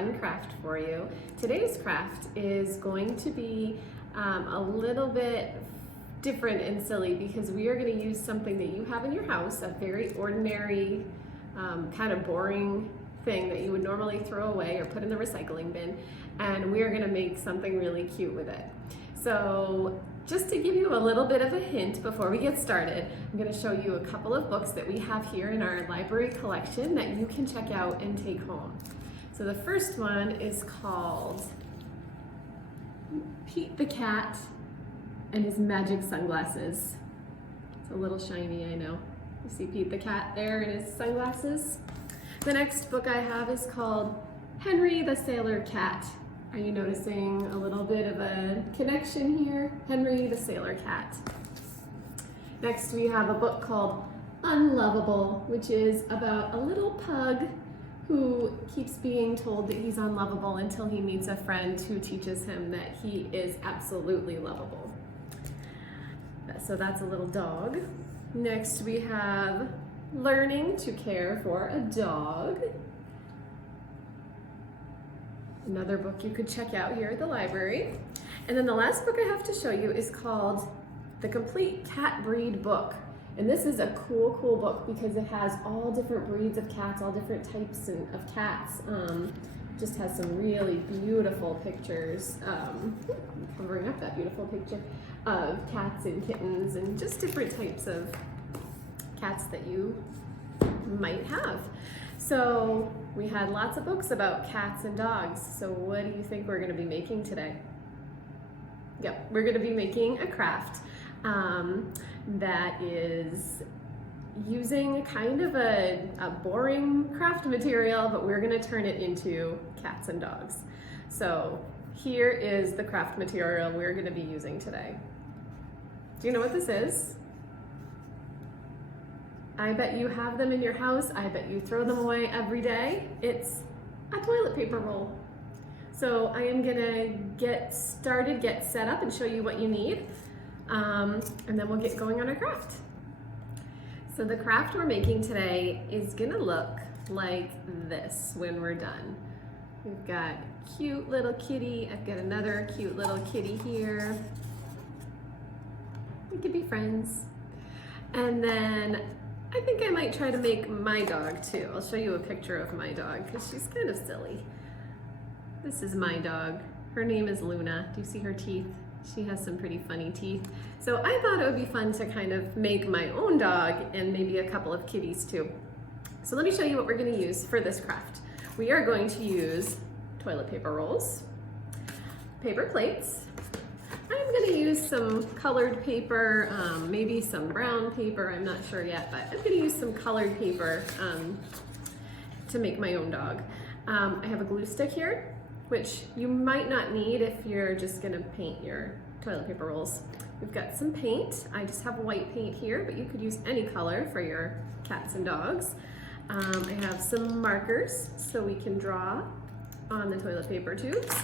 fun craft for you. Today's craft is going to be a little bit different and silly because we are going to use something that you have in your house, a very ordinary, kind of boring thing that you would normally throw away or put in the recycling bin, and we are going to make something really cute with it. So just to give you a little bit of a hint before we get started, I'm going to show you a couple of books that we have here in our library collection that you can check out and take home. So the first one is called Pete the Cat and His Magic Sunglasses. It's a little shiny, I know. You see Pete the Cat there in his sunglasses? The next book I have is called Henry the Sailor Cat. Are you noticing a little bit of a connection here? Henry the Sailor Cat. Next we have a book called Unlovable, which is about a little pug who keeps being told that he's unlovable until he meets a friend who teaches him that he is absolutely lovable. So that's a little dog. Next we have Learning to Care for a Dog. Another book you could check out here at the library. And then the last book I have to show you is called The Complete Cat Breed Book. And this is a cool book because it has all different breeds of cats, all different types of cats. Just has some really beautiful pictures, covering up that beautiful picture, of cats and kittens and just different types of cats that you might have. So we had lots of books about cats and dogs. So what do you think we're going to be making today? Yep, we're going to be making a craft that is using kind of a boring craft material, but we're going to turn it into cats and dogs. So here is the craft material we're going to be using today. Do you know what this is? I bet you have them in your house. I bet you throw them away every day. It's a toilet paper roll. So I am gonna get started, get set up and show you what you need. And then we'll get going on our craft. So the craft we're making today is gonna look like this when we're done. We've got a cute little kitty. I've got another cute little kitty here. We could be friends. And then I think I might try to make my dog too. I'll show you a picture of my dog because she's kind of silly. This is my dog. Her name is Luna. Do you see her teeth? She has some pretty funny teeth. So I thought it would be fun to kind of make my own dog and maybe a couple of kitties too. So let me show you what we're going to use for this craft. We are going to use toilet paper rolls, paper plates. I'm going to use some colored paper, maybe some brown paper, I'm not sure yet, but I'm going to use some colored paper to make my own dog. I have a glue stick here, which you might not need if you're just going to paint your toilet paper rolls. We've got some paint. I just have white paint here, but you could use any color for your cats and dogs. I have some markers so we can draw on the toilet paper tubes.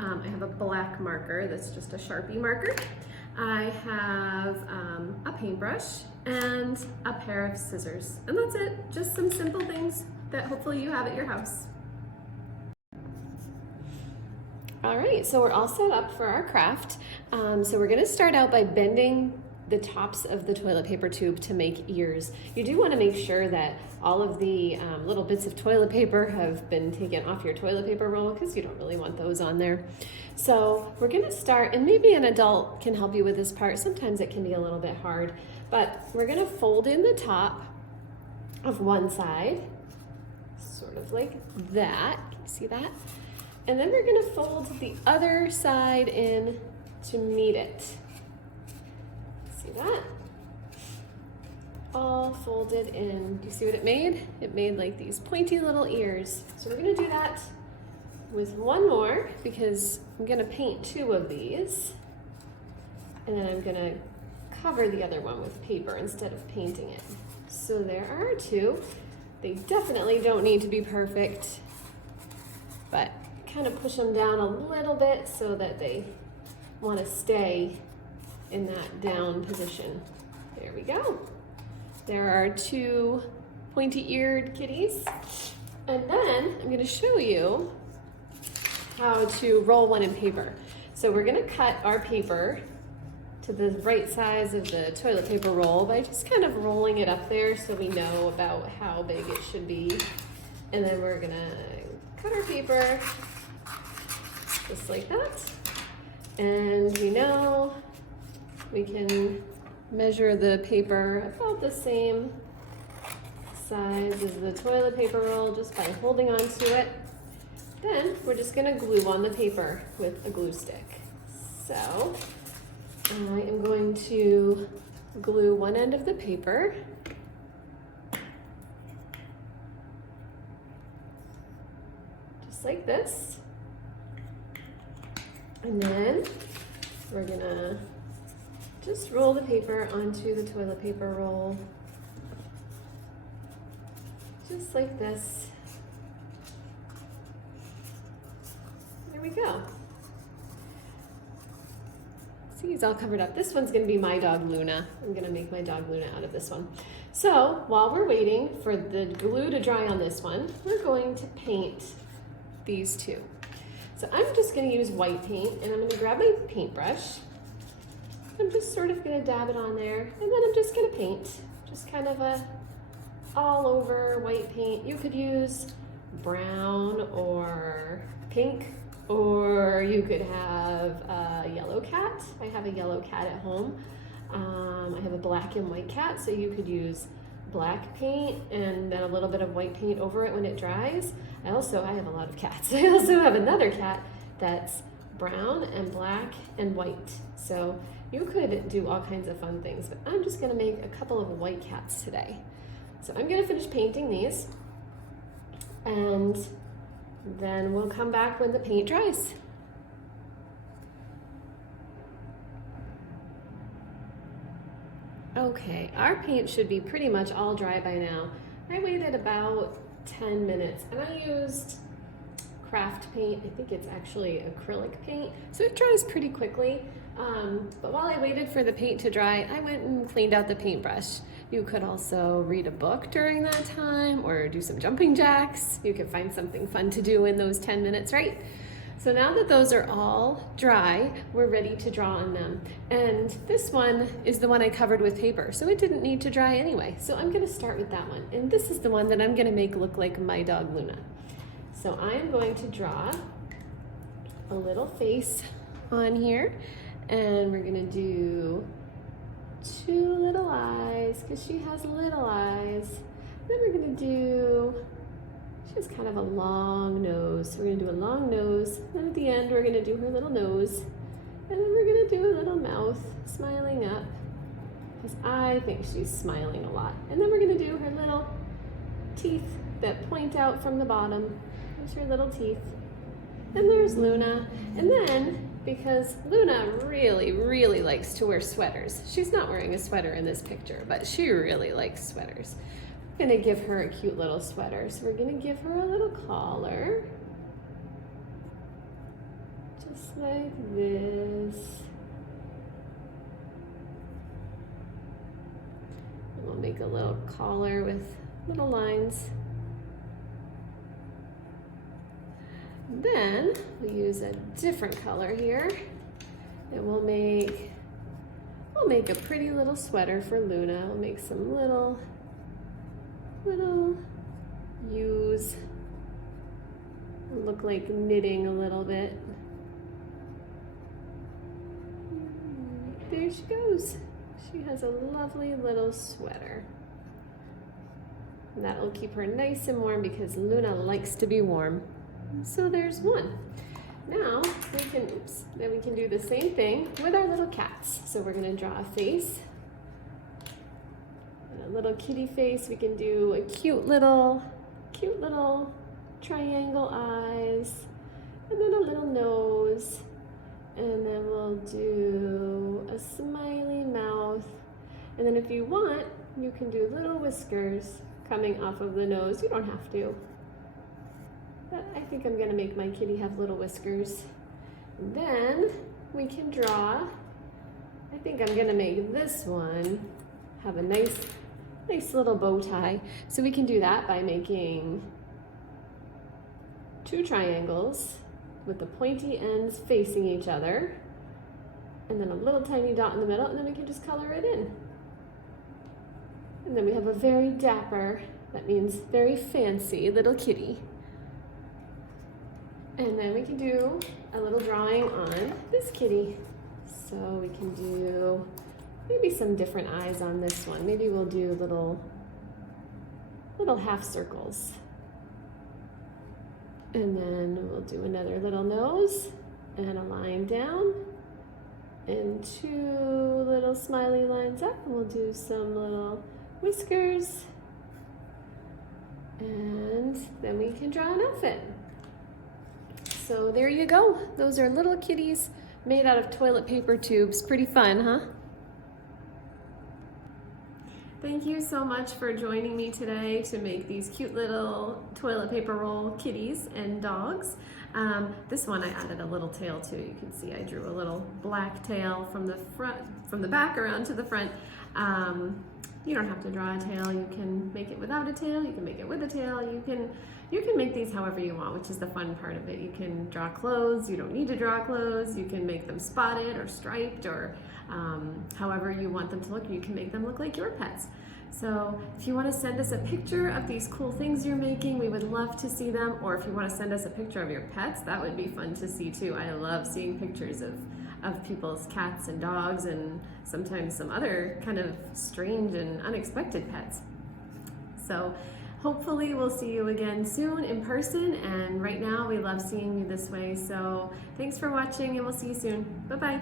I have a black marker that's just a Sharpie marker. I have a paintbrush and a pair of scissors. And that's it, just some simple things that hopefully you have at your house. All right, so we're all set up for our craft. So we're gonna start out by bending the tops of the toilet paper tube to make ears. You do want to make sure that all of the little bits of toilet paper have been taken off your toilet paper roll because you don't really want those on there. So we're going to start, and maybe an adult can help you with this part. Sometimes it can be a little bit hard, but we're going to fold in the top of one side, sort of like that. Can you see that? And then we're going to fold the other side in to meet it. See that? All folded in. Do you see what it made? It made like these pointy little ears. So we're gonna do that with one more because I'm gonna paint two of these. And then I'm gonna cover the other one with paper instead of painting it. So there are two. They definitely don't need to be perfect, but kind of push them down a little bit so that they want to stay in that down position. There we go. There are two pointy-eared kitties. And then I'm going to show you how to roll one in paper. So we're gonna cut our paper to the right size of the toilet paper roll by just kind of rolling it up there so we know about how big it should be. And then we're gonna cut our paper just like that. And we know we can measure the paper about the same size as the toilet paper roll just by holding onto it. Then we're just gonna glue on the paper with a glue stick. So I am going to glue one end of the paper just like this. And then we're gonna just roll the paper onto the toilet paper roll. Just like this. There we go. See, he's all covered up. This one's gonna be my dog Luna. I'm gonna make my dog Luna out of this one. So while we're waiting for the glue to dry on this one, we're going to paint these two. So I'm just gonna use white paint, and I'm gonna grab my paintbrush. I'm just sort of gonna dab it on there, and then I'm just gonna paint. Just kind of a all over white paint. You could use brown or pink, or you could have a yellow cat. I have a yellow cat at home. I have a black and white cat, so you could use black paint and then a little bit of white paint over it when it dries. I have a lot of cats. I also have another cat that's brown and black and white. So you could do all kinds of fun things, but I'm just gonna make a couple of white cats today. So I'm gonna finish painting these, and then we'll come back when the paint dries. Okay, our paint should be pretty much all dry by now. I waited about 10 minutes, and I used craft paint. I think it's actually acrylic paint, so it dries pretty quickly. But while I waited for the paint to dry, I went and cleaned out the paintbrush. You could also read a book during that time or do some jumping jacks. You could find something fun to do in those 10 minutes, right? So now that those are all dry, we're ready to draw on them. And this one is the one I covered with paper, so it didn't need to dry anyway. So I'm gonna start with that one. And this is the one that I'm gonna make look like my dog Luna. So I'm going to draw a little face on here, and we're gonna do 2 little eyes, because she has little eyes. Then we're gonna do, she has kind of a long nose. So we're gonna do a long nose. And at the end, we're gonna do her little nose. And then we're gonna do a little mouth, smiling up, because I think she's smiling a lot. And then we're gonna do her little teeth that point out from the bottom. There's her little teeth. And there's Luna. And then, because Luna really, really likes to wear sweaters. She's not wearing a sweater in this picture, but she really likes sweaters. I'm gonna give her a cute little sweater. So we're gonna give her a little collar. Just like this. And we'll make a little collar with little lines. Then we'll use a different color here, and we'll make a pretty little sweater for Luna. We'll make some little U's. Look like knitting a little bit. There she goes. She has a lovely little sweater. And that'll keep her nice and warm because Luna likes to be warm. So there's one. Now we can do the same thing with our little cats. So we're gonna draw a face, a little kitty face. We can do a cute little triangle eyes, and then a little nose, and then we'll do a smiley mouth. And then if you want, you can do little whiskers coming off of the nose. You don't have to. But I think I'm gonna make my kitty have little whiskers. And then we can draw, I think I'm gonna make this one have a nice little bow tie. So we can do that by making 2 triangles. with the pointy ends facing each other, and then a little tiny dot in the middle, and then we can just color it in. And then we have a very dapper, that means very fancy little kitty. And then we can do a little drawing on this kitty. So we can do maybe some different eyes on this one. Maybe we'll do little half circles. And then we'll do another little nose and a line down and 2 little smiley lines up. And we'll do some little whiskers. And then we can draw an outfit. So there you go. Those are little kitties made out of toilet paper tubes. Pretty fun, huh? Thank you so much for joining me today to make these cute little toilet paper roll kitties and dogs. This one I added a little tail to. You can see I drew a little black tail from the back around to the front. You don't have to draw a tail. You can make it without a tail. You can make it with a tail. You can make these however you want, which is the fun part of it. You can draw clothes. You don't need to draw clothes. You can make them spotted or striped or however you want them to look. You can make them look like your pets. So if you want to send us a picture of these cool things you're making, we would love to see them. Or if you want to send us a picture of your pets, that would be fun to see too. I love seeing pictures of people's cats and dogs and sometimes some other kind of strange and unexpected pets. So hopefully we'll see you again soon in person, and right now we love seeing you this way. So thanks for watching and we'll see you soon. Bye-bye.